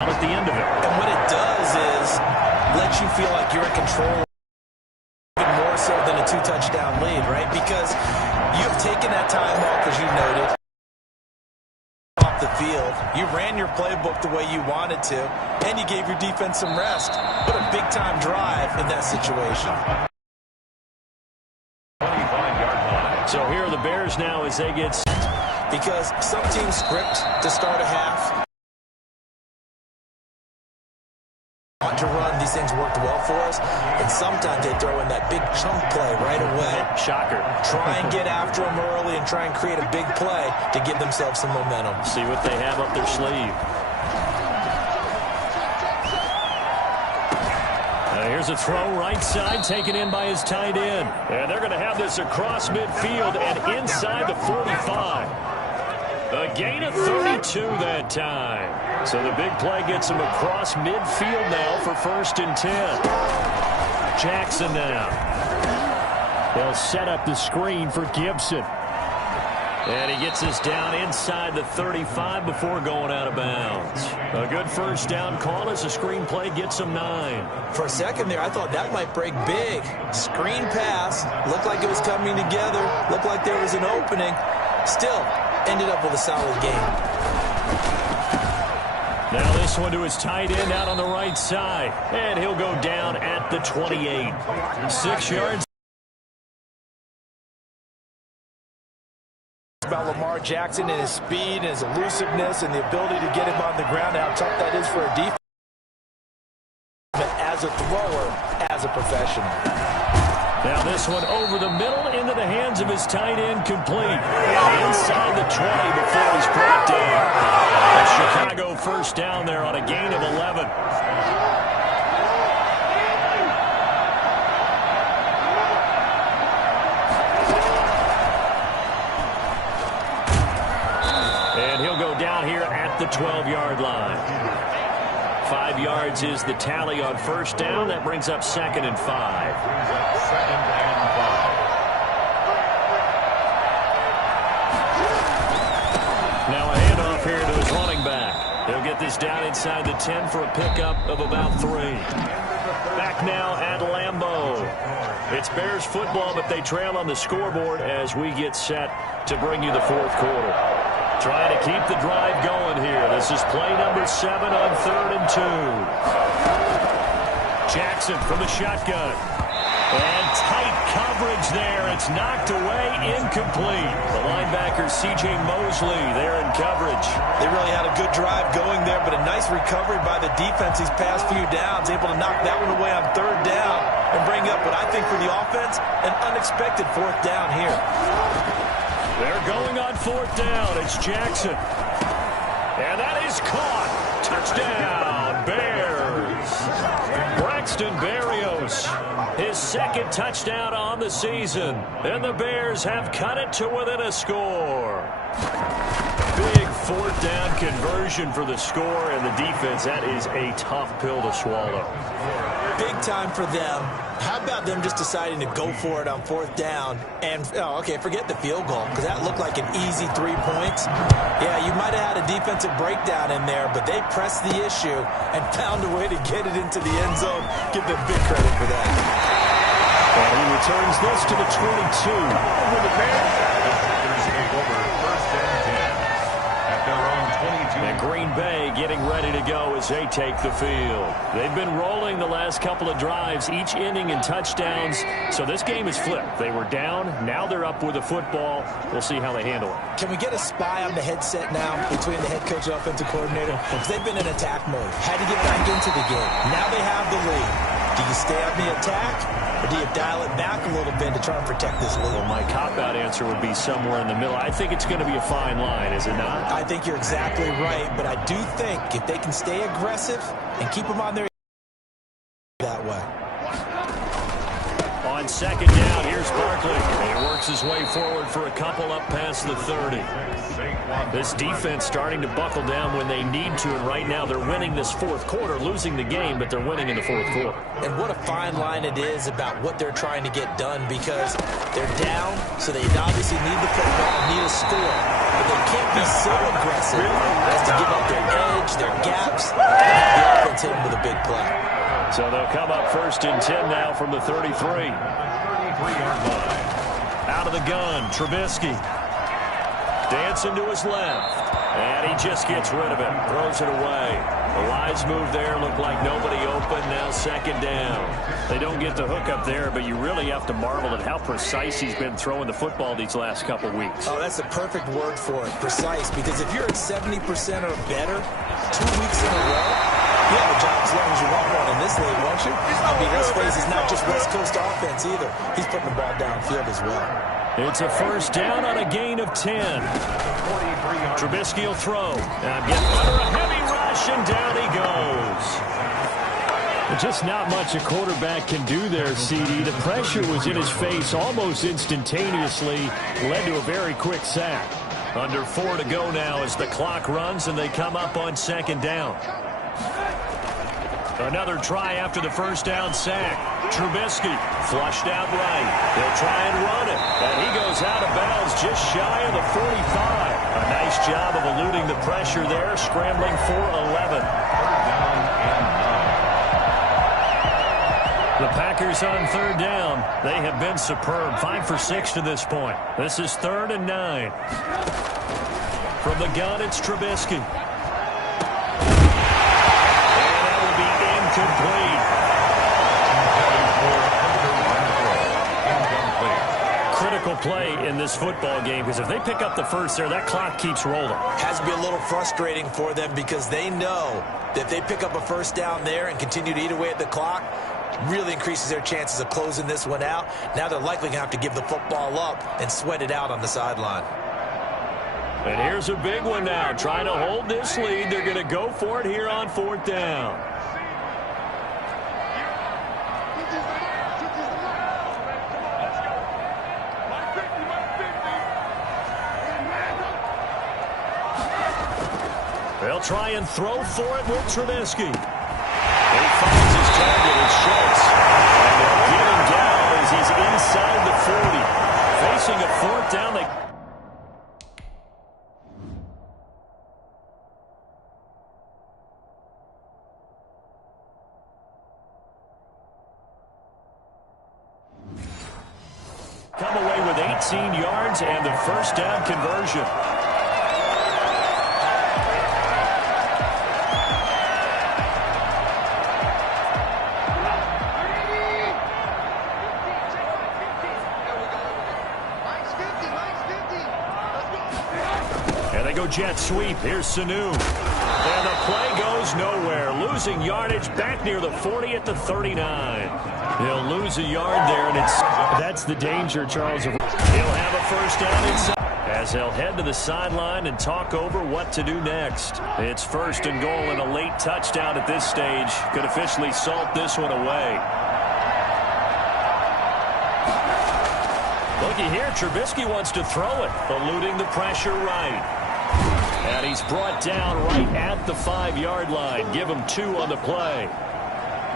at the end of it. And what it does is let you feel like you're in control even more so than a 2-touchdown lead, right? Because you've taken that time off, as you noted, off the field. You ran your playbook the way you wanted to, and you gave your defense some rest. What a big-time drive in that situation. So here are the Bears now as they get... Because some teams script to start a half. Want to run, these things worked well for us, and sometimes they throw in that big chunk play right away. Shocker. Try and get after them early and try and create a big play to give themselves some momentum. See what they have up their sleeve. Here's a throw right side, taken in by his tight end. And they're going to have this across midfield and inside the 45. A gain of 32 that time. So the big play gets him across midfield now for 1st and 10. Jackson now. They'll set up the screen for Gibson. And he gets us down inside the 35 before going out of bounds. A good first down call as the screen play gets him 9. For a second there, I thought that might break big. Screen pass. Looked like it was coming together. Looked like there was an opening. Still, ended up with a solid game. Now this one to his tight end out on the right side. And he'll go down at the 28. 6 yards. About Lamar Jackson and his speed and his elusiveness and the ability to get him on the ground, how tough that is for a defense as a thrower, as a professional. Now this one over the middle into the hands of his tight end, complete. Inside the 20 before he's brought down. A Chicago first down there on a gain of 11. And he'll go down here at the 12-yard line. 5 yards is the tally on first down. That brings up 2nd and 5. 2nd and 5. Now a handoff here to his running back. He'll get this down inside the 10 for a pickup of about 3. Back now at Lambeau. It's Bears football, but they trail on the scoreboard as we get set to bring you the 4th quarter. Trying to keep the drive going here. This is play number 7 on 3rd and 2. Jackson from the shotgun. And tight coverage there. It's knocked away, incomplete. The linebacker C.J. Mosley there in coverage. They really had a good drive going there, but a nice recovery by the defense these past few downs. Able to knock that one away on 3rd down and bring up what I think for the offense, an unexpected 4th down here. They're going on 4th down. It's Jackson. And that is caught. Touchdown, Bears. Braxton Berrios, his 2nd touchdown on the season. And the Bears have cut it to within a score. Big 4th down conversion for the score, and the defense, that is a tough pill to swallow. Big time for them. How about them just deciding to go for it on 4th down and, forget the field goal, because that looked like an easy 3 points. Yeah, you might have had a defensive breakdown in there, but they pressed the issue and found a way to get it into the end zone. Give them big credit for that. And he returns this to the 22. With the Bears, take over 1st and 10 at their own 22. And Green Bay getting ready to go as they take the field. They've been rolling the last couple of drives, each ending in touchdowns. So this game is flipped. They were down. Now they're up with the football. We'll see how they handle it. Can we get a spy on the headset now between the head coach and offensive coordinator? Because they've been in attack mode. Had to get back into the game. Now they have the lead. Do you stay on the attack, or do you dial it back a little bit to try and protect this lead? Well, my cop-out answer would be somewhere in the middle. I think it's going to be a fine line, is it not? I think you're exactly right, but I do think if they can stay aggressive and keep them on their that way. On 2nd down, here's Barkley. And he works his way forward for a couple up past the 30. This defense starting to buckle down when they need to, and right now they're winning this 4th quarter, losing the game, but they're winning in the 4th quarter. And what a fine line it is about what they're trying to get done, because they're down, so they obviously need the football, need a score, but they can't be so aggressive as to give up their edge watch their gaps. The offense hit them with a big play. So they'll come up 1st and 10 now from the 33. 33-yard line. Out of the gun, Trubisky. Dancing to his left. And he just gets rid of it. Throws it away. The wise move there. Looked like nobody open. Now 2nd down. They don't get the hook up there, but you really have to marvel at how precise he's been throwing the football these last couple weeks. Oh, that's a perfect word for it, precise. Because if you're at 70% or better 2 weeks in a row, you have a job as long as you want one in this league, won't you? I mean, let's face it, it's not just West Coast offense either. He's putting the ball downfield as well. It's a 1st down on a gain of 10. Trubisky will throw. And get under a heavy rush, and down he goes. Just not much a quarterback can do there, CD. The pressure was in his face almost instantaneously. Led to a very quick sack. Under 4 to go now as the clock runs, and they come up on 2nd down. Another try after the 1st down sack. Trubisky flushed out right. They'll try and run it. And he goes out of bounds just shy of the 45. A nice job of eluding the pressure there, scrambling for 11. The Packers on 3rd down. They have been superb. 5 for 6 to this point. This is 3rd and 9. From the gun, it's Trubisky. Complete. Critical play in this football game, because if they pick up the first there, that clock keeps rolling. Has to be a little frustrating for them because they know that if they pick up a 1st down there and continue to eat away at the clock, really increases their chances of closing this one out. Now they're likely going to have to give the football up and sweat it out on the sideline. And here's a big one now. Trying to hold this lead. They're going to go for it here on 4th down. They'll try and throw for it with Trubisky. He finds his target. It's Schultz. And they'll get him down as he's inside the 40. Facing a 4th down. Come away with 18 yards and the 1st down conversion. Jet sweep. Here's Sanu. And the play goes nowhere. Losing yardage back near the 40 at the 39. He'll lose a yard there, and that's the danger, Charles. He'll have a 1st down inside as they'll head to the sideline and talk over what to do next. It's 1st and goal and a late touchdown at this stage. Could officially salt this one away. Looky here, Trubisky wants to throw it, eluding the pressure right. And he's brought down right at the 5-yard line. Give him 2 on the play.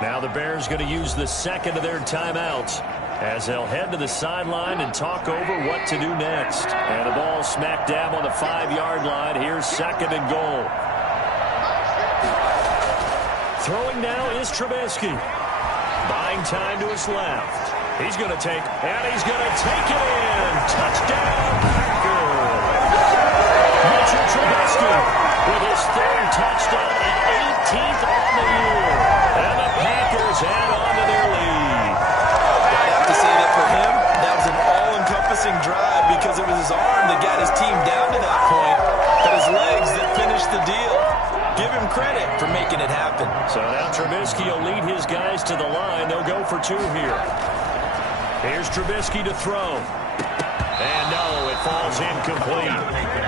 Now the Bears going to use the 2nd of their timeouts as they'll head to the sideline and talk over what to do next. And the ball smack dab on the 5-yard line. Here's 2nd and goal. Throwing now is Trubisky. Buying time to his left. He's going to take, and he's going to take it in. Touchdown, Packers. Mitchell Trubisky with his 3rd touchdown and 18th on the year. And the Packers add on to their lead. I have to say that for him, that was an all-encompassing drive because it was his arm that got his team down to that point, but his legs that finished the deal. Give him credit for making it happen. So now Trubisky will lead his guys to the line. They'll go for 2 here. Here's Trubisky to throw. And no, it falls incomplete.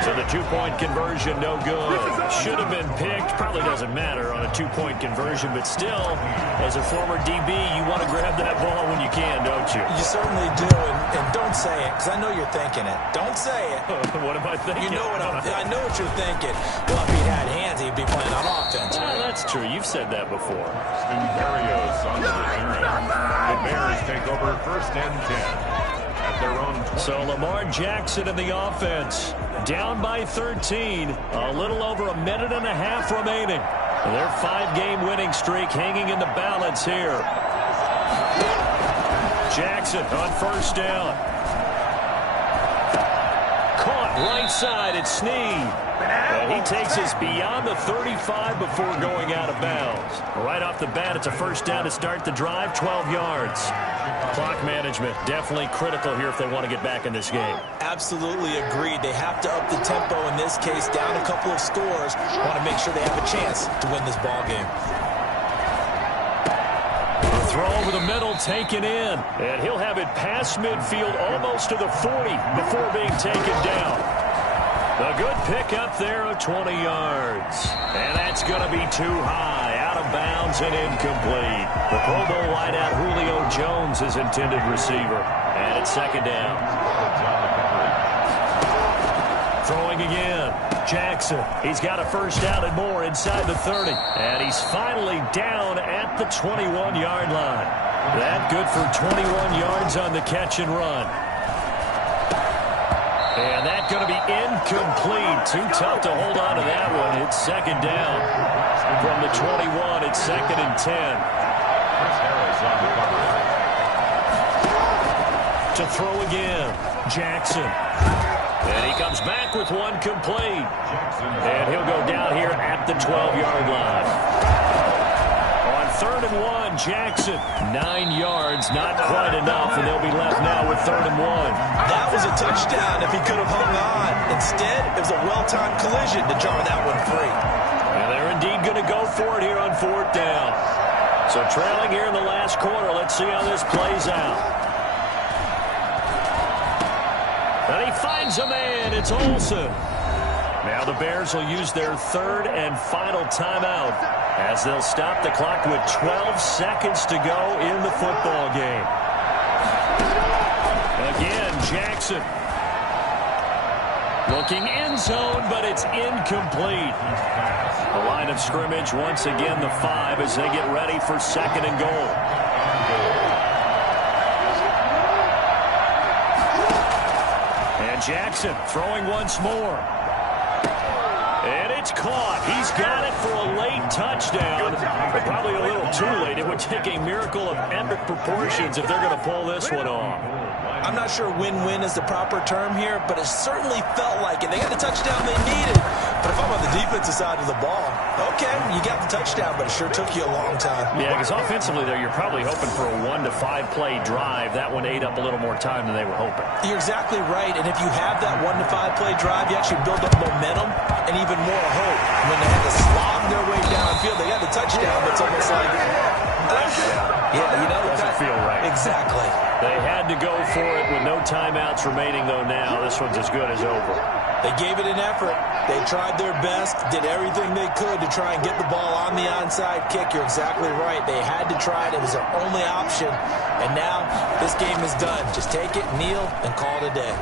So the 2-point conversion, no good. Should have been picked. Probably doesn't matter on a 2-point conversion, but still, as a former DB, you want to grab that ball when you can, don't you? You certainly do, and don't say it, because I know you're thinking it. Don't say it. What am I thinking? You know what I know what you're thinking. Well, if he had hands, he'd be playing on offense. Well, that's true. You've said that before. Barrios on the return. The Bears take over 1st and 10. at their own 20. So Lamar Jackson in the offense, down by 13, a little over a minute and a half remaining. Their 5-game winning streak hanging in the balance here. Jackson on first down. Caught right side at Snead. And he takes us beyond the 35 before going out of bounds. Right off the bat, it's a first down to start the drive, 12 yards. Clock management definitely critical here if they want to get back in this game. Absolutely agreed. They have to up the tempo in this case, down a couple of scores. Want to make sure they have a chance to win this ball game. The throw over the middle taken in, and he'll have it past midfield almost to the 40 before being taken down. A good pickup there of 20 yards. And that's going to be too high, out of bounds and incomplete. The Pro Bowl wideout Julio Jones is intended receiver. And it's second down. Throwing again. Jackson. He's got a first down and more inside the 30. And he's finally down at the 21-yard line. That good for 21 yards on the catch and run. And that's going to be incomplete. Too tough to hold on to that one. It's second down. From the 21, it's second and 10. To throw again. Jackson. And he comes back with one complete. And he'll go down here at the 12-yard line. On third and 1, Jackson. 9 yards, not quite enough, and they'll be left now with third and 1. That was a touchdown if he could have hung on. Instead, it was a well-timed collision to jar that one free. And they're indeed going to go for it here on fourth down. So trailing here in the last quarter. Let's see how this plays out. And he finds a man. It's Olsen. Now the Bears will use their third and final timeout as they'll stop the clock with 12 seconds to go in the football game. Again, Jackson. Looking end zone, but it's incomplete. The line of scrimmage, once again, the 5 as they get ready for second and goal. And Jackson throwing once more. And it's caught. He's got it for a late touchdown. But probably a little too late. It would take a miracle of epic proportions if they're going to pull this one off. I'm not sure win-win is the proper term here, but it certainly felt like it. They got the touchdown they needed. But if I'm on the defensive side of the ball, okay, you got the touchdown, but it sure took you a long time. Yeah, because offensively there, you're probably hoping for a 1 to 5 play drive. That one ate up a little more time than they were hoping. You're exactly right, and if you have that 1 to 5 play drive, you actually build up momentum and even more hope. When they had to slog their way downfield, they got the touchdown, but it's almost like, Doesn't feel right. Exactly. They had to go for it with no timeouts remaining, though, now. This one's as good as over. They gave it an effort. They tried their best, did everything they could to try and get the ball on the onside kick. You're exactly right. They had to try it. It was their only option. And now this game is done. Just take it, kneel, and call it a day.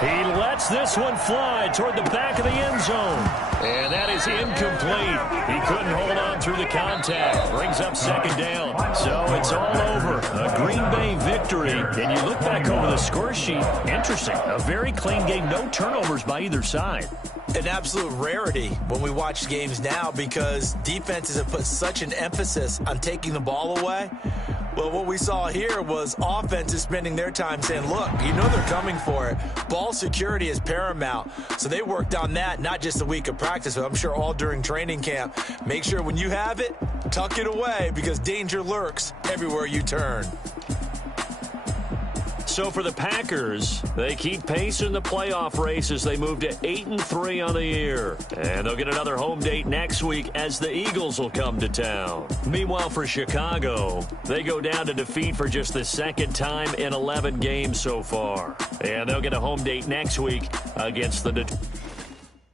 He lets this one fly toward the back of the end zone. And that is incomplete. He couldn't hold on through the contact. Brings up second down. So it's all over. A Green Bay victory. And you look back over the score sheet. Interesting. A very clean game. No turnovers by either side. An absolute rarity when we watch games now because defenses have put such an emphasis on taking the ball away. Well, what we saw here was offenses spending their time saying, look, you know they're coming for it. Ball security is paramount. So they worked on that, not just a week of practice, but I'm sure all during training camp. Make sure when you have it, tuck it away because danger lurks everywhere you turn. So for the Packers, they keep pace in the playoff race as they move to 8-3 on the year. And they'll get another home date next week as the Eagles will come to town. Meanwhile, for Chicago, they go down to defeat for just the second time in 11 games so far. And they'll get a home date next week against the